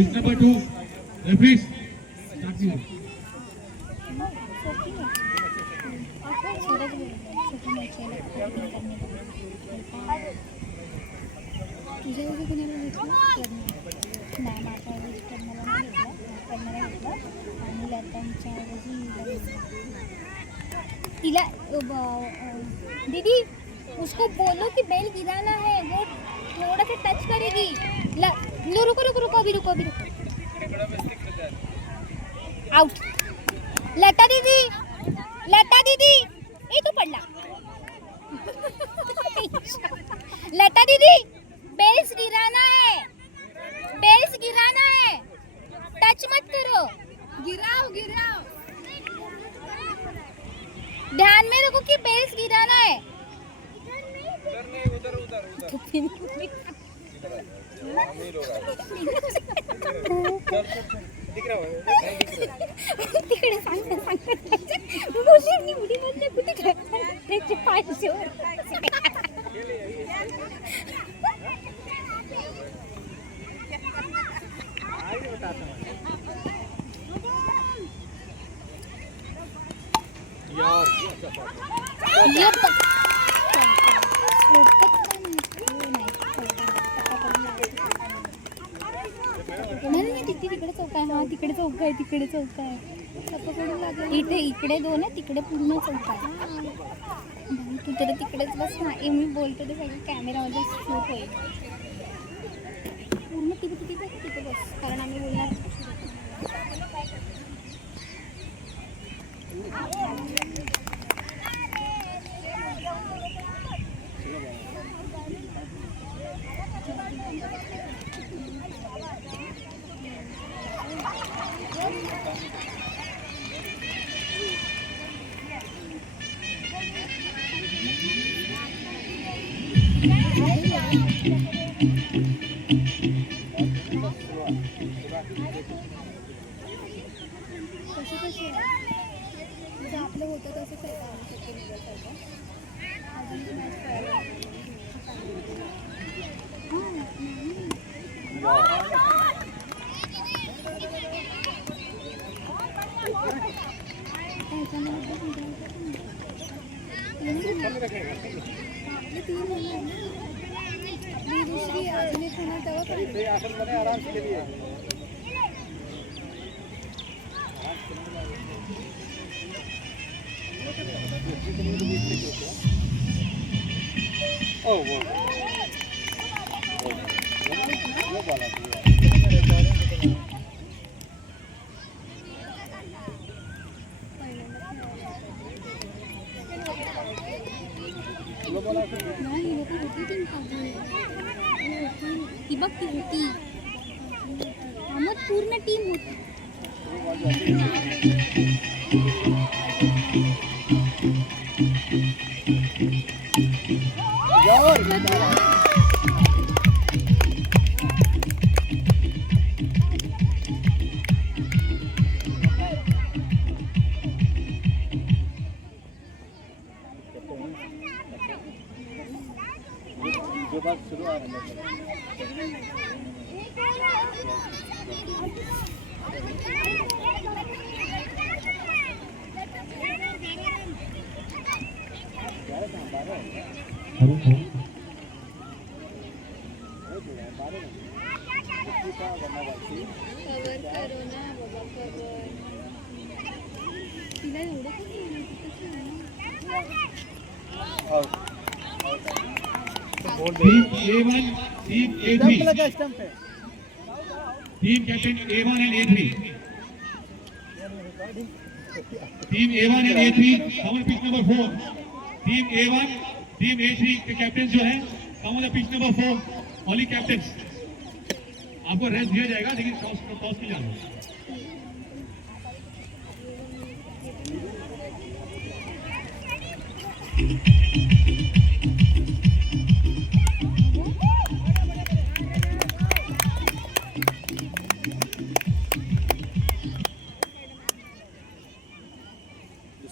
Pitch number 2. Referees. Start the game. नाही माझ्या ऐवजी कर्मला नाही घेतलं कर्मला घेतलं आणि लतांच्या ऐवजी तिला दीदी उसको बोलो कि बेल गिराना है वो थोड़ा सा टच करेगी लो रुको रुको रुको अभी रुको आउट लता दीदी ए तू पडला लता दीदी बेल्स गिराना है टच मत करो गिराओ ध्यान में रखो कि बेल्स गिराना है उधर दिख रहा है तिकडे सांगते उडी मधले कुठे त्याचे पाय जोर नाही तिकडे चौक आहे हा तिकडे चौक आहे इकडे दोन आहे तिकडे पूर्ण चौक आहे तू तर तिकडेच बस ना मी बोलतो ते सगळं कॅमेरामध्ये शूट होईल पूर्ण तिथे बस कारण आम्ही बोलणार आपलं होतं तसंच आहे दुसरी अजून एक होणार तेव्हा आराम के लिए ती बघ ती होती मग पूर्ण टीम होती शुरू आ रहा Team A1, Team A3. Team captain A1 and A3. Team A1 and A3, come on pitch number 4. Team A1, Team A3 के captains जो हैं, come on pitch number 4. Only captains. आपको रेस्ट दिया जाएगा लेकिन टॉस नहीं जाना.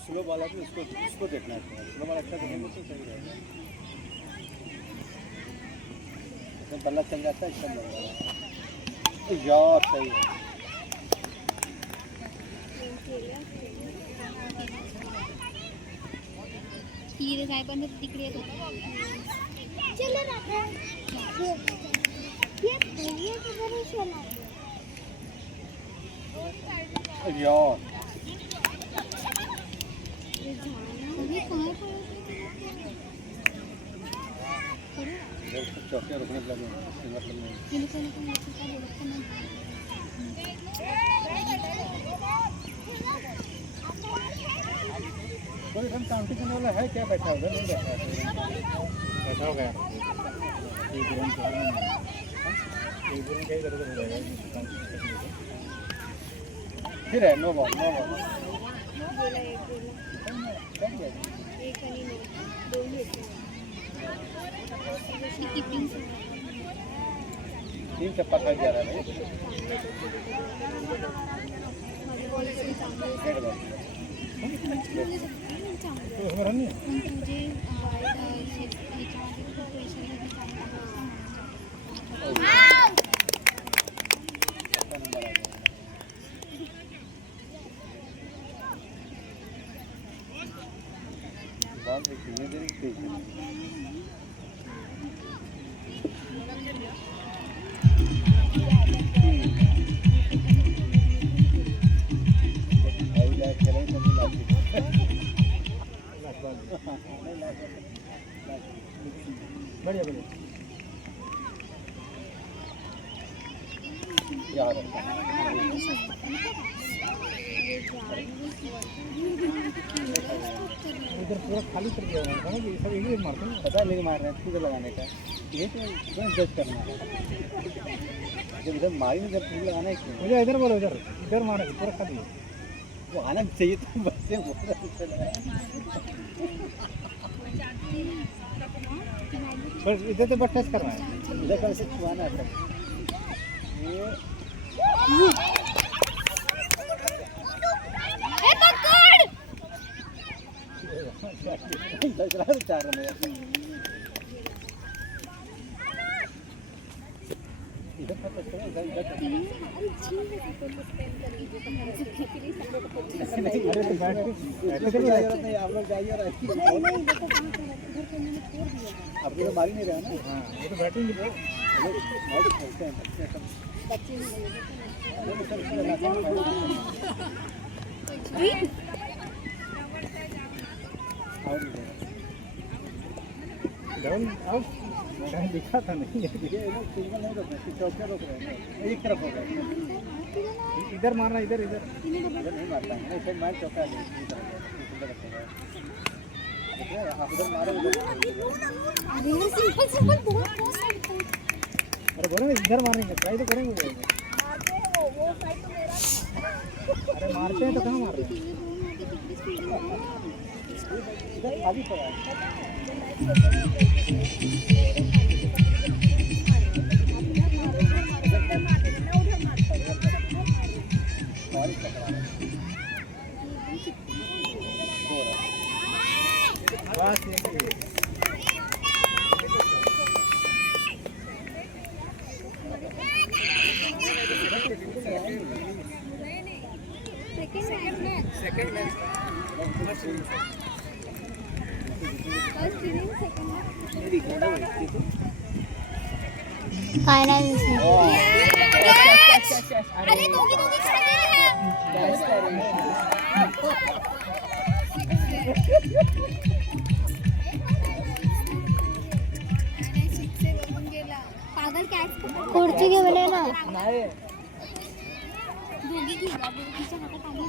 स्लो बॉल है तो इसको देखना है स्लो बॉल अच्छा देखेंगे तो सही रहेगा इसमें बल्ला चल जाता है इसका यार सही है. तिकडे जायपर्यंत तिकडे येत होता. चलो ना ये किधर चला यार ये कहाँ इधर सब चौके रुकने लगे हैं. मतलब नहीं. ये लोग का बोलता ना कोई हम काउंटिंग करने वाला है क्या? बैठा उधर नहीं बैठा है. बैठा हो गया. एक रूम के बाहर में एक रूम के इधर उधर हो जाएगा. फिर है नो बॉल नो बॉल. एक आणि दो ही कीपिंग से 3 चप्पा खा जा रहा है. डेढ़ बॉल. तो हमारा नहीं मुझे बॉल देखिए देरी तेज है. बढ़िया बढ़िया यार इधर पूरा खाली कर दिया है. समझ ये सब एक मारते हैं. पता नहीं मार रहे हैं किधर लगाने का. ये तो जज करना है. जब इधर मारी नहीं जब फूल लगाना है क्यों? मुझे इधर बोलो. इधर मारे पूरा खाली है. वो आना चाहिए तो बच्चे बोल रहे हैं. पर इधर तो बस टच करना है. इधर कैसे छुआना है. ये पकड़ 4 रन इधर टच करें. इधर नहीं आप लोग जाइए और आप लोग मार ही नहीं रहे ना. हाँ ये तो बैटिंग भी खेलते हैं बच्चे डाउन आउट कहीं दिखा था नहीं. ये लोग सिंगल नहीं रोक रहे. चौके रोक रहे हैं. एक तरफ हो गया. इधर मारना. इधर इधर नहीं मारता है. नहीं सर मैच चौका है. आप उधर मारो. अरे बोलो इधर मारने का ट्राई तो करेंगे. अरे मारते हैं तो कहाँ मार रहे हैं. इधर खाली पड़ा है. सेकंड मैच फाइनल अरे पागल कॅच खुर्ची घेऊन ये ना. दोघी घेऊ दोघीच्या हातात आली.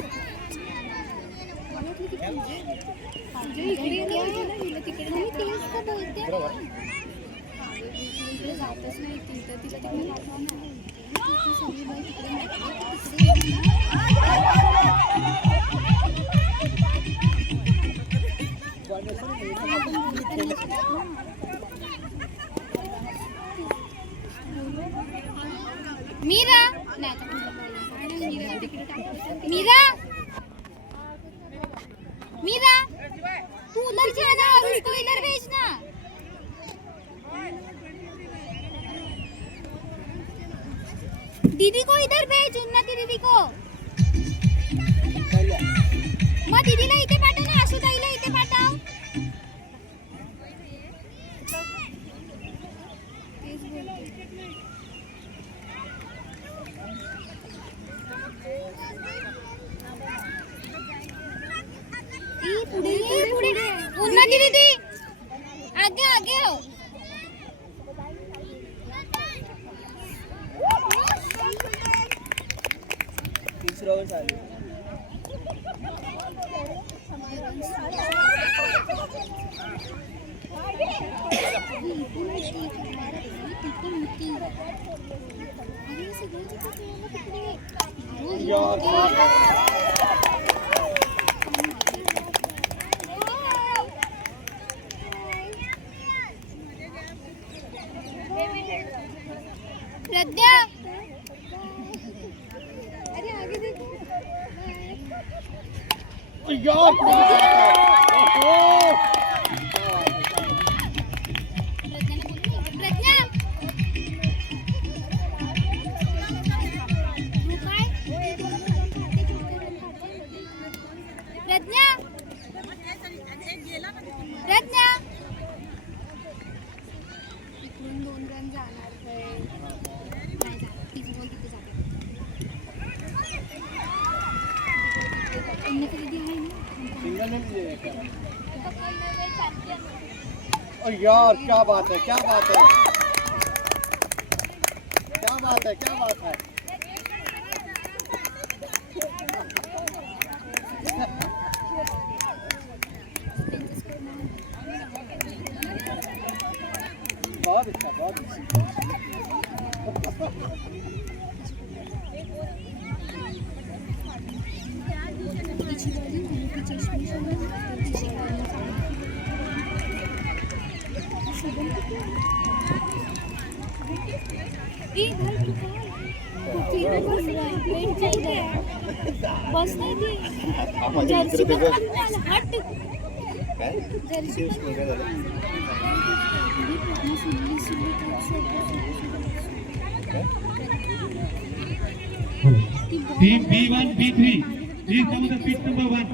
इकडे तिकडे तेच तर बोलते. इकडे जातच नाही. तिला तिकडे सगळी बाई तिकडे मीरा मीरा मीरा तू उधर जाना और उसको इधर भेजना. दीदी को इधर भेज, उन्नती दीदी को. मग दीदीला इथे पाठव ना, आशुताईला इथे पाठव. पुढे उन्नती दीदी आगे आगे हो. तीसरा ओवर चालू. प्रज्ञा अरे आगे देखो यार प्रज्ञा प्रज्ञा प्रज्ञा इकडून 2 रन जाणार नाही जात तिची बॉल किती जाते उन्नती दीदी आहे ना सिंगल नहीं लीजिए ओ यार क्या बात है, क्या बात है, क्या बात है, क्या बात है. बहुत अच्छा, बहुत अच्छा. बस नाही ती जर्सी पण हट Jersey Team B1, B3. Please come on the pitch number 1.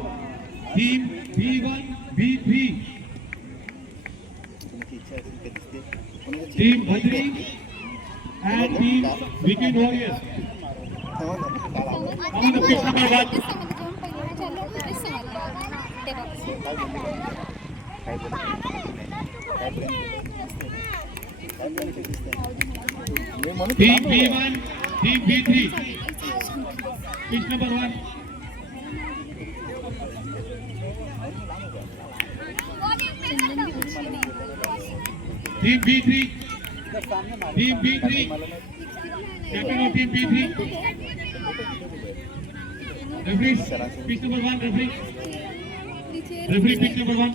Team B1, B3. Team Bhadri and Team Weekend Warriors. Come on the pitch number 1. Team B1, Team B3. Pitch number 1. Team B3. Team B3. Captain of Team B3. Referee, pitch number 1. Referee. Referee, pitch number 1.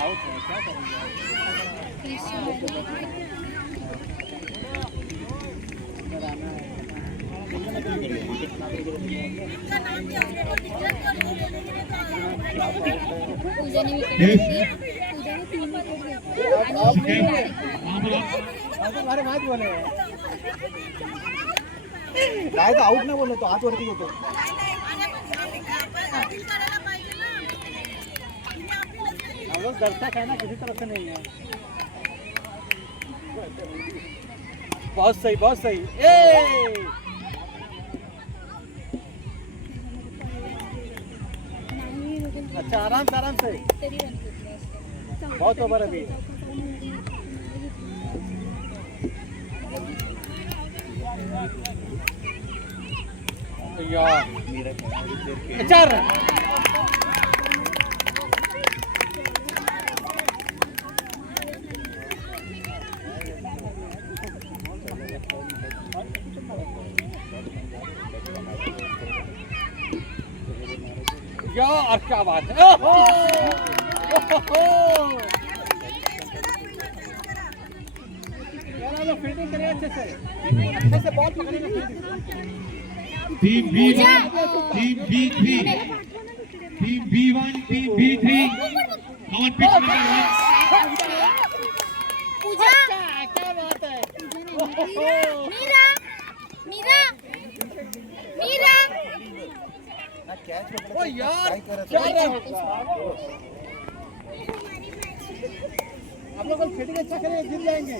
आउट है, क्या करेंगे? पूजाने विकेट घेतली पूजाने 3 विकेट घेतली अरे मॅच बोले नाही तर आउट नाही बोललो तो हात वरती घेतो हम लोग दर्शक है ना किसी तरफ से नहीं है बहुत सही बहुत सही ए अच्छा आराम से बहुत ओवर अभी यार 4 यार क्या बात है यार फील्डिंग करिए अच्छे से बॉल पकड़ेंगे Team B1, Team B3. Team B1, Team B3, come on pitch number 1. पूजा क्या बात है मीरा मीरा मीरा कैच ओ यार क्या आप लोग फील्डिंग अच्छा करें गिर जाएंगे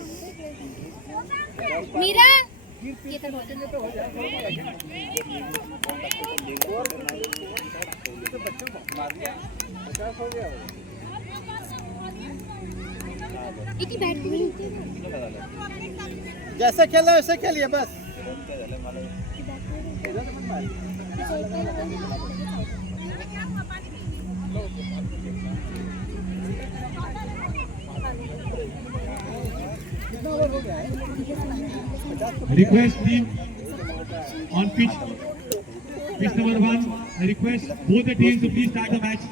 मीरा ये तो हो जाएगा बच्चों को मार दिया 50 हो गया इतनी बैट नहीं जैसे खेला वैसे खेलिए बस Request team on pitch number 1. I request both the teams to please start the match.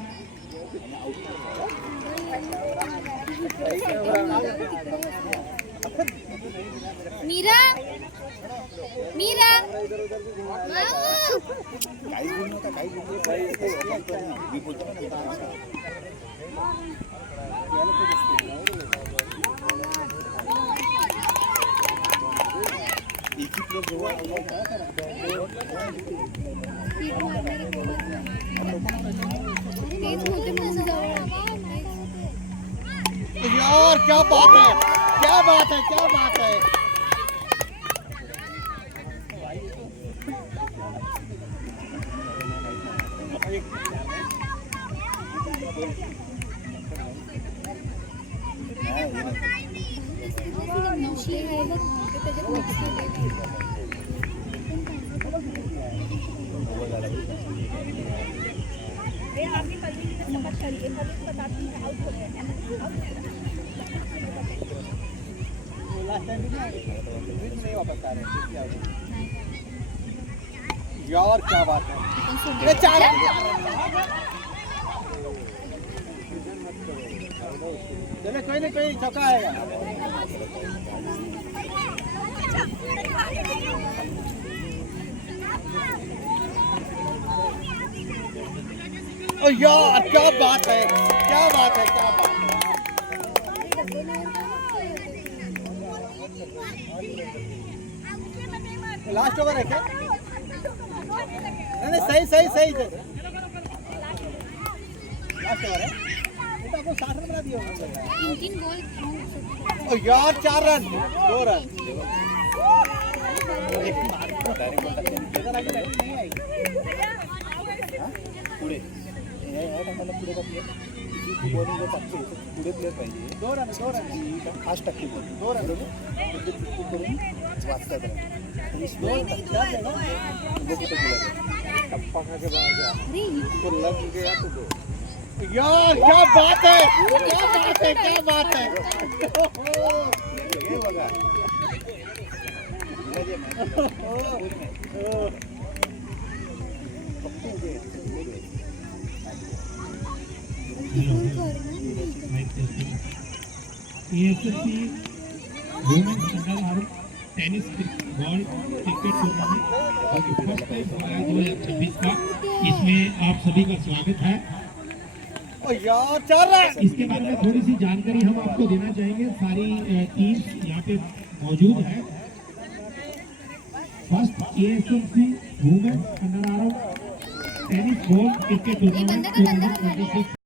Meera मीरा यार क्या बात है क्या बात है क्या बात है यार क्या बात है ये चार चले कोई ना कोई चौका आएगा ओ यार क्या बात है क्या बात है क्या बात है लास्ट ओवर है क्या नहीं सही सही सही लास्ट ओवर है बेटा आपको 60 रन बना दिया होगा तीन बॉल ओ यार 4 रन 2 रन नहीं आई पुढे पुढे बॉलिंग पुढे प्लेयर पाहिजे 2 रन 5 टक्के 2 रन करून वाचतात यार क्या बात है क्या बात है क्या बात है AFC Women's Under-Arm tennis ball cricket tournament first time 2026 का इसमें आप सभी का स्वागत है। यार 4 रन इसके बारे में थोड़ी सी जानकारी हम आपको देना चाहेंगे। सारी टीम्स यहाँ पे मौजूद है। First AFC women's underarm tennis ball cricket tournament 2026